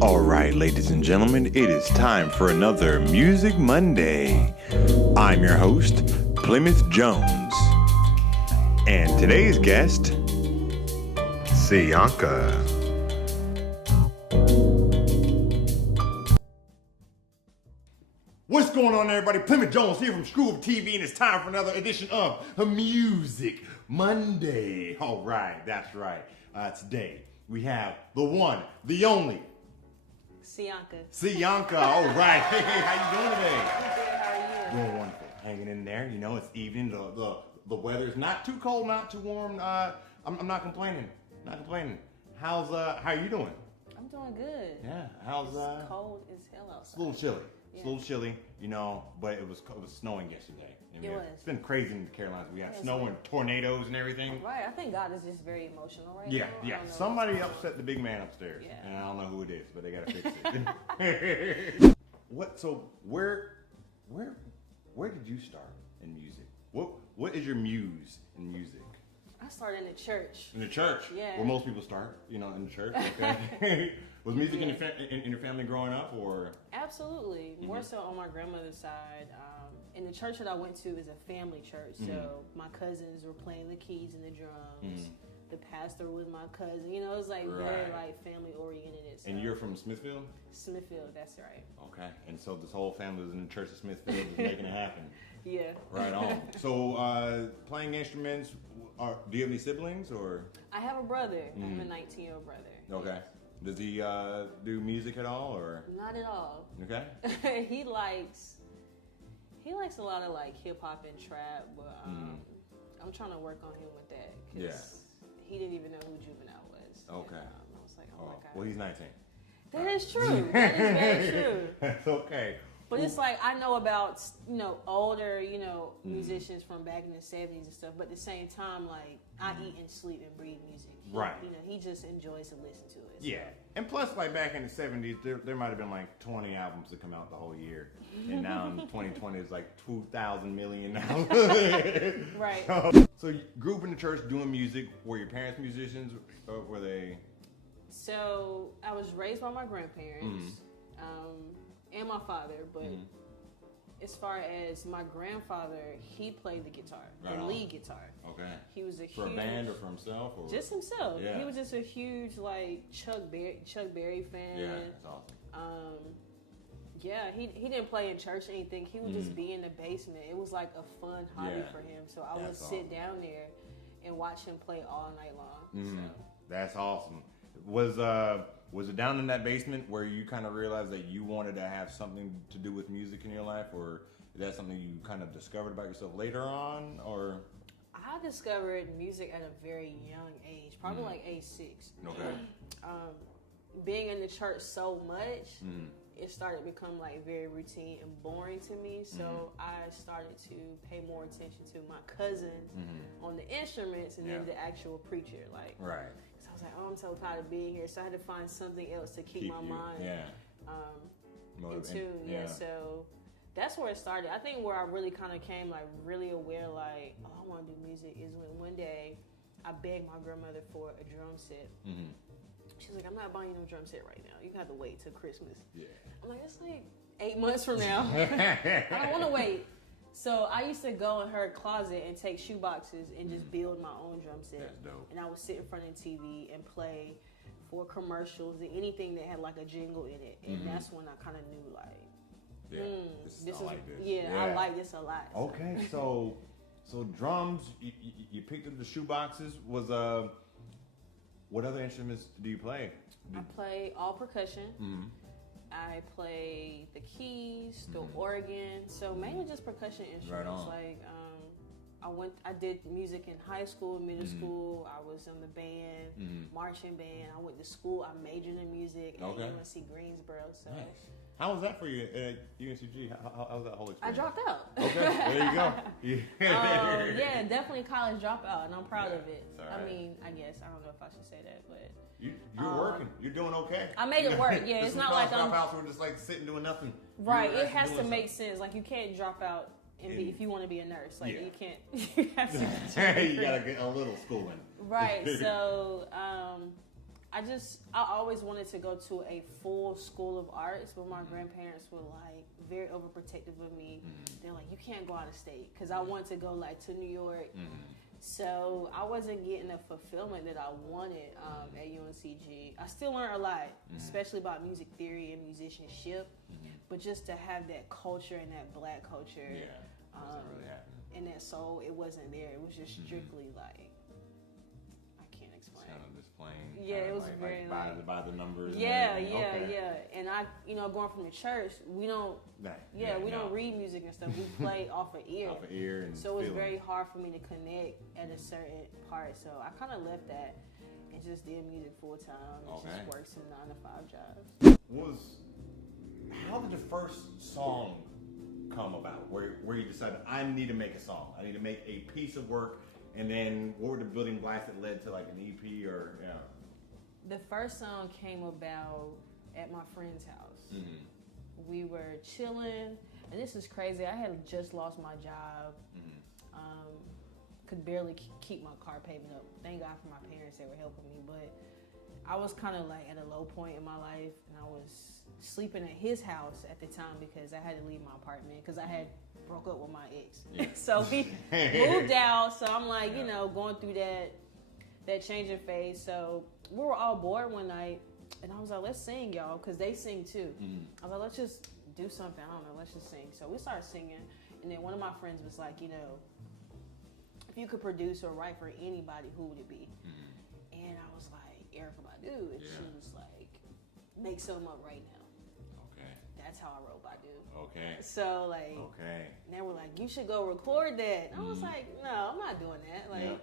All right, ladies and gentlemen, it is time for another Music Monday. I'm your host, Plymouth Jones. And today's guest, Cyanca. What's going on, everybody? Plymouth Jones here from ScrewUp TV, and it's time for another edition of Music Monday. All right, that's right. Today we have the one, the only, Cyanca. All right. Hey, how you doing today? I'm good. How are you? Doing wonderful. Hanging in there. You know, it's evening. The weather's not too cold, not too warm. I'm not complaining. Not complaining. How are you doing? I'm doing good. Yeah. It's cold as hell outside. It's a little chilly. Yeah. It's a little chilly, you know, but it was snowing yesterday. It was. It's been crazy in the Carolinas. We got snow and tornadoes and everything. Right. I think God is just very emotional right Yeah, now. yeah. Somebody upset the big man upstairs. Yeah. And I don't know who it is, but they gotta fix it. Where did you start in music? What is your muse in music? I started in the church. In the church? Yeah. Where most people start, you know, in the church. Okay. Was music in your family growing up, or? Absolutely. More so on my grandmother's side. And the church that I went to is a family church. So my cousins were playing the keys and the drums. The pastor was my cousin. You know, it was like very like family oriented. So. And you're from Smithfield? Smithfield, that's right. Okay. And so this whole family was in the church of Smithfield, just making it happen. Yeah. Right on. So playing instruments, do you have any siblings, or? I have a brother. I have a 19-year-old brother. Okay. Does he do music at all, or? Not at all. Okay. He likes a lot of like hip hop and trap, but I'm trying to work on him with that because he didn't even know who Juvenile was. Okay. And, I was like, oh my God. Well, he's 19. That is true. That is very true. That's okay. But it's like I know about older musicians from back in the 70s and stuff, but at the same time, like I eat and sleep and breathe music. He just enjoys to listen to it. So. Yeah, and plus, like back in the 70s, there might have been like 20 albums that come out the whole year, and now in 2020 it's like 2,000 million now. Right. So you grew up in the church doing music. Were your parents musicians, or were they? So I was raised by my grandparents. And my father, but as far as my grandfather, he played the guitar, the lead guitar. Okay. He was a for a band or for himself, or just himself. Yeah. He was just a huge like Chuck Berry fan. Yeah, that's awesome. Yeah, he didn't play in church or anything. He would just be in the basement. It was like a fun hobby for him. So I would sit down there and watch him play all night long. So. That's awesome. Was it down in that basement where you kind of realized that you wanted to have something to do with music in your life, or is that something you kind of discovered about yourself later on, or? I discovered music at a very young age, probably like age 6. Okay. Being in the church so much, it started to become like very routine and boring to me. So I started to pay more attention to my cousins on the instruments and then the actual preacher. Like, right. So I was like, oh, I'm so tired of being here. So I had to find something else to keep my mind in tune. Yeah. So that's where it started. I think where I really kind of came like really aware, like, oh, I want to do music is when one day I begged my grandmother for a drum set. She's like, I'm not buying you no drum set right now. You have to wait till Christmas. Yeah. I'm like, it's like 8 months from now. I don't want to wait. So I used to go in her closet and take shoe boxes and just build my own drum set. That's dope. And I would sit in front of the TV and play for commercials and anything that had like a jingle in it. And that's when I kind of knew like, I like this a lot. Okay, so drums, you picked up the shoe boxes. What other instruments do you play? I play all percussion. I play the keys, the organ, so mainly just percussion instruments. Right on. Like I did music in high school, middle school. I was in the band, marching band. I went to school. I majored in music at UNC Greensboro. So. Nice. How was that for you at UNCG? How was that whole experience? I dropped out. Okay, there you go. Yeah, definitely college dropout, and I'm proud of it. Right. I mean, I guess I don't know if I should say that, but you're working. You're doing okay. I made it work. Yeah, it's not like I'm dropouts were just like sitting doing nothing. Right. It has to make sense. Like you can't drop out and be if you want to be a nurse. Like you can't. You have to. You gotta get a little schooling. Right. So I always wanted to go to a full school of arts, but my grandparents were like very overprotective of me. They're like, you can't go out of state, because I wanted to go like to New York. So I wasn't getting the fulfillment that I wanted at UNCG. I still learned a lot, especially about music theory and musicianship, but just to have that culture and that black culture, wasn't really happening. And that soul, it wasn't there. It was just strictly like, I can't explain. Kind of just plain. Yeah, it was like, very like by the numbers. Yeah. And I, going from the church, we don't. We don't read music and stuff. We play off of ear. Off of ear, and so it was very hard for me to connect at a certain part. So I kind of left that and just did music full time. And just worked some 9-to-5 jobs. How did the first song come about? Where you decided, I need to make a song. I need to make a piece of work. And then what were the building blocks that led to like an EP or The first song came about at my friend's house. We were chilling, and this is crazy. I had just lost my job. Could barely keep my car payment up. Thank God for my parents, they were helping me. But I was kind of like at a low point in my life, and I was sleeping at his house at the time because I had to leave my apartment because I had broke up with my ex. So we moved out. So I'm like, going through that changing phase. So we were all bored one night, and I was like, let's sing, y'all, because they sing too. I was like, let's just do something. I don't know, let's just sing. So we started singing, and then one of my friends was like, if you could produce or write for anybody, who would it be? And I was like, Erykah Badu. And she was like, make something up right now. That's how I wrote Badu. So and they were like, you should go record that. And I was like, no, I'm not doing that. Like,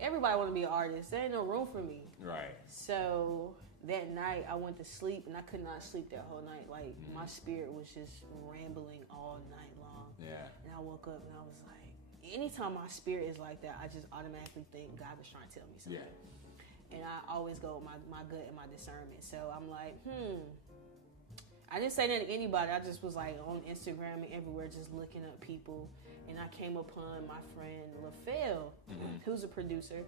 everybody want to be an artist. There ain't no room for me. Right. So that night I went to sleep, and I could not sleep that whole night. Like, my spirit was just rambling all night long. And I woke up and I was like, anytime my spirit is like that, I just automatically think God was trying to tell me something. And I always go with my gut and my discernment. So I'm like, I didn't say that to anybody. I just was like on Instagram and everywhere just looking up people. And I came upon my friend LaFell, who's a producer.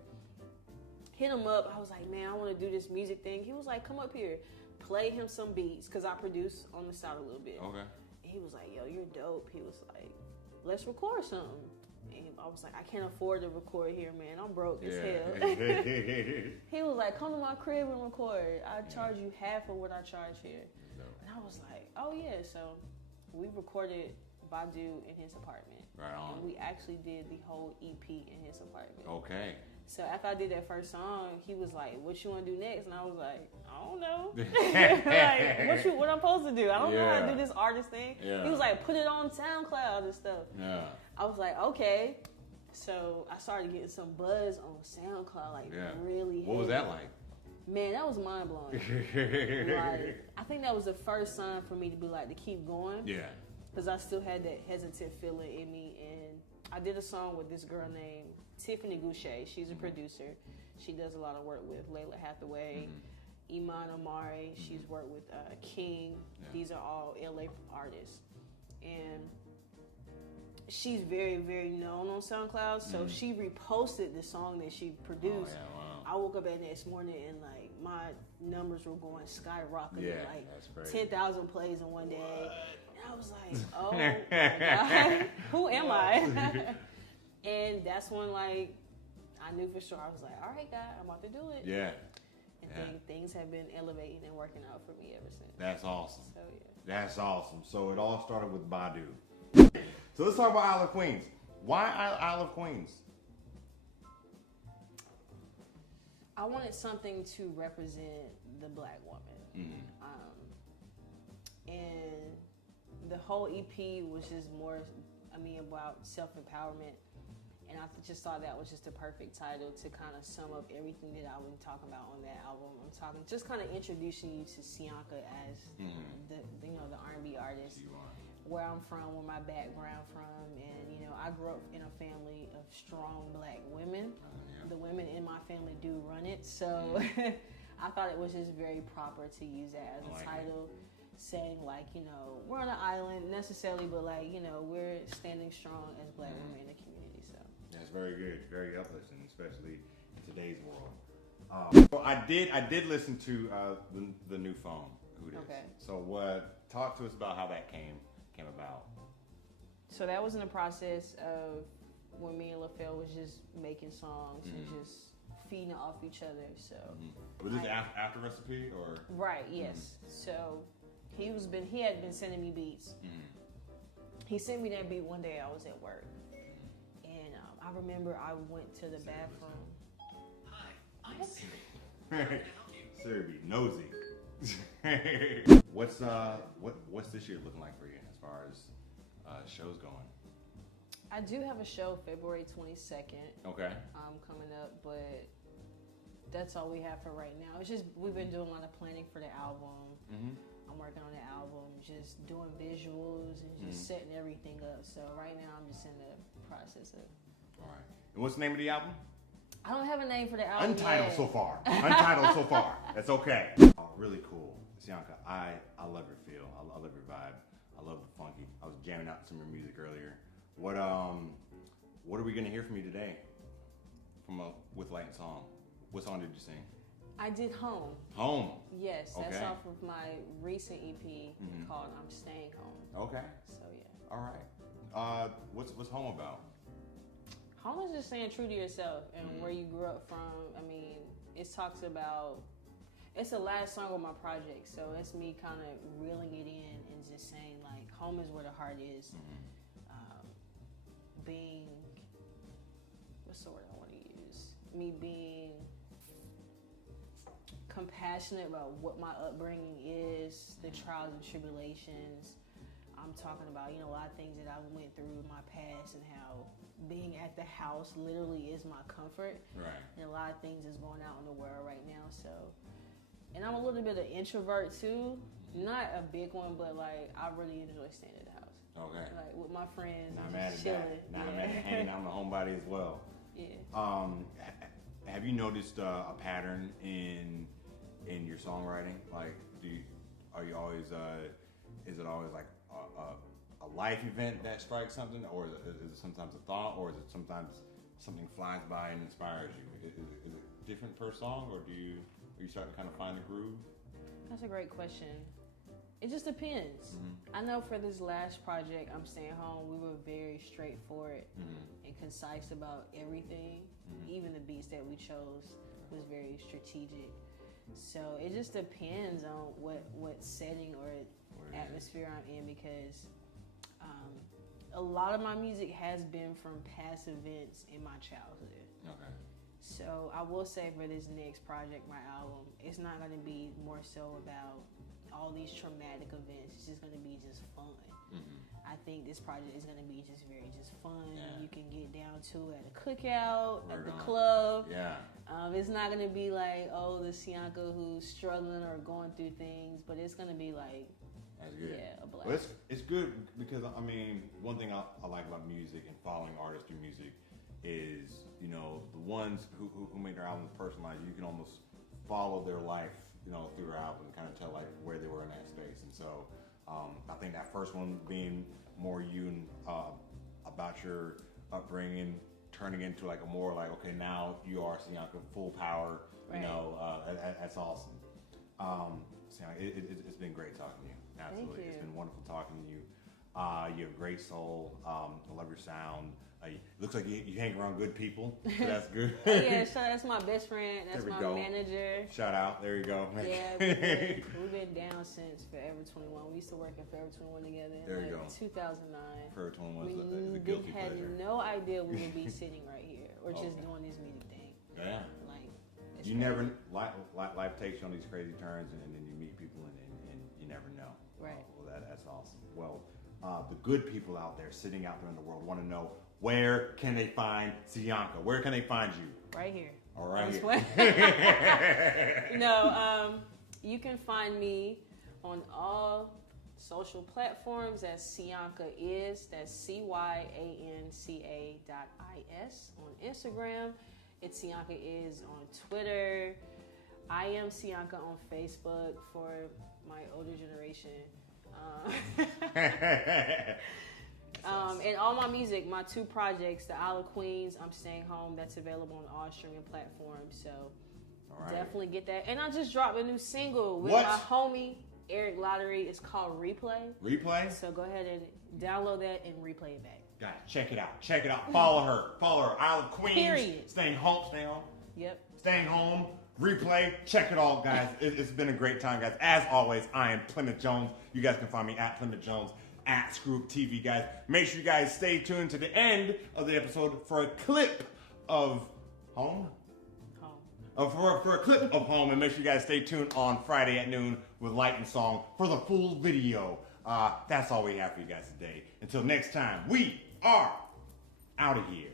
Hit him up. I was like, man, I want to do this music thing. He was like, come up here. Play him some beats, because I produce on the side a little bit. And he was like, yo, you're dope. He was like, let's record something. And I was like, I can't afford to record here, man. I'm broke as hell. He was like, come to my crib and record. I charge you half of what I charge here. And I was like, oh yeah. So we recorded Badu in his apartment. Right on. And we actually did the whole EP in his apartment. Okay. So after I did that first song, he was like, what you want to do next? And I was like, I don't know. Like, what I'm supposed to do? I don't know how to do this artist thing. He was like, put it on SoundCloud and stuff. I was like, okay. So I started getting some buzz on SoundCloud, really heavy. What was that like? Man, that was mind blowing. Like, I think that was the first sign for me to be like, to keep going. Because I still had that hesitant feeling in me. And I did a song with this girl named Tiffany Goucher. She's a producer. She does a lot of work with Layla Hathaway, Iman Amari. She's worked with King. These are all LA artists. And she's very, very known on SoundCloud. So she reposted the song that she produced. I woke up that next morning and like my numbers were going skyrocketing, like 10,000 plays in one day. And I was like, oh my God, who am I? And that's when like I knew for sure. I was like, all right, God, I'm about to do it. And things have been elevating and working out for me ever since. That's awesome. So That's awesome. So it all started with Badu. So let's talk about Isle of Queens. Why Isle of Queens? I wanted something to represent the Black woman. And the whole EP was just more, about self-empowerment. And I just thought that was just the perfect title to kind of sum up everything that I would talk about on that album. I'm talking, just kind of introducing you to Cyanca as the R&B artist, where I'm from, where my background from, and I grew up in a family of strong Black women. The women in my family do run it, so I thought it was just very proper to use that as a title. Saying like, we're on an island necessarily, but like, we're standing strong as Black women in the community. So that's very good, very uplifting, especially in today's world. Well, I did listen to the new phone. Who it is? Okay. So talk to us about how that came about. So that was in the process of when me and LaFell was just making songs and just feeding off each other. So was this after Recipe or? Right. Yes. So he had been sending me beats. He sent me that beat one day. I was at work, and I remember I went to the bathroom. Hi, I'm Siri. Siri be nosy. What's this year looking like for you as far as shows going? I do have a show February 22nd. Okay. Coming up, but that's all we have for right now. It's just we've been doing a lot of planning for the album. I'm working on the album, just doing visuals and just setting everything up. So right now I'm just in the process of. All right. And what's the name of the album? I don't have a name for the album. Untitled yet. so far. Untitled so far. That's okay. Oh, really cool. Cyanca, I love your feel. I love your vibe. I love the funky. I was jamming out some of your music earlier. What are we gonna hear from you today? With Light and Song. What song did you sing? I did Home. Home. Yes, that's okay. off of my recent EP called I'm Staying Home. Okay. So yeah. All right. What's Home about? Home is just staying true to yourself and where you grew up from. I mean, it talks about. It's the last song on my project, so it's me kind of reeling it in and just saying like, home is where the heart is. Being, what's the word I want to use? Me being compassionate about what my upbringing is, the trials and tribulations. I'm talking about, a lot of things that I went through in my past and how being at the house literally is my comfort. Right. And a lot of things is going out in the world right now, so. And I'm a little bit of an introvert too. Not a big one, but like I really enjoy staying at the house. Okay. Like with my friends. Not mad at chilling. that. Not mad at hanging out on the homebody as well. Yeah. Have you noticed a pattern in your songwriting? Like, are you always? Is it always like a life event that strikes something, or is it sometimes a thought, or is it sometimes something flies by and inspires you? Is it different per song, or are you starting to kind of find the groove? That's a great question. It just depends. I know for this last project, I'm Staying Home, we were very straightforward and concise about everything. Even the beats that we chose was very strategic. So it just depends on what setting or atmosphere I'm in, because a lot of my music has been from past events in my childhood. Okay. So I will say for this next project, my album, it's not going to be more so about all these traumatic events. It's just going to be just fun. I think this project is going to be just fun. Yeah. You can get down to at a cookout, at the club. Yeah. It's not going to be like, the Cyanca who's struggling or going through things, but it's going to be like, that's good. Yeah, a blast. Well, it's good because, I mean, one thing I like about music and following artists through music is, the ones who make their albums personalized, you can almost follow their life, through their album and kind of tell like where they were in that space. And so I think that first one being more you and about your upbringing, turning into like a more like, okay, now you are Cyanca, full power, right. That's awesome. Cyanca, it's been great talking to you. Absolutely. Thank you. It's been wonderful talking to you. You have a great soul. I love your sound. Looks like you hang around good people, so that's good. Yeah, that's my best friend. That's my manager. Shout out. There you go. Yeah, we've been down since Forever 21. We used to work at Forever 21 together in there you go. 2009. Forever 21 is a guilty pleasure. We had no idea we would be sitting right here or just doing this music thing. Yeah. Like, you never, life takes you on these crazy turns, and then you meet people, and you never know. Right. Well, that's awesome. Well, the good people out there, sitting out there in the world, want to know, where can they find Cyanca? Where can they find you? Right here. All right. You can find me on all social platforms as Cyanca is. That's CYANCA.is on Instagram. It's Cyanca is on Twitter. I am Cyanca on Facebook for my older generation. And all my music, my 2 projects, The Isle of Queens, I'm Staying Home, that's available on all streaming platforms. So All right. Definitely get that. And I just dropped a new single with my homie Eric Lottery. It's called Replay. Replay? So go ahead and download that and replay it back. Got it. Check it out. Check it out. Follow her. Follow her. Isle of Queens. Period. Staying home. Staying home. Yep. Staying home. Replay. Check it all, guys. It's been a great time, guys. As always, I am Plymouth Jones. You guys can find me at Plymouth Jones, at ScrewUp TV, guys. Make sure you guys stay tuned to the end of the episode for a clip of Home. For a clip of Home, and make sure you guys stay tuned on Friday at noon with Light and Song for the full video. That's all we have for you guys today. Until next time, we are out of here.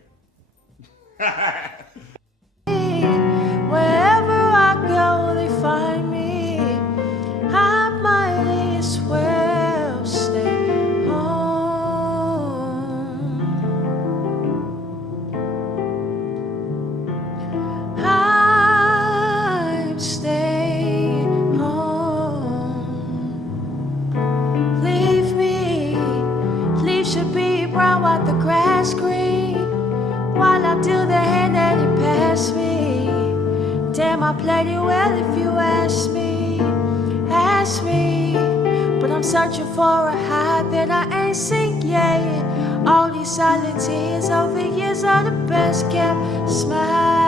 Wherever I go, they find me. I might as well stay home. I'm staying home. Leave me, leaves should be brown while the grass green. While I do the hand that you pass me. Damn, I played it well if you ask me. But I'm searching for a high that I ain't seen yet. All these silent tears over years are the best kept smile.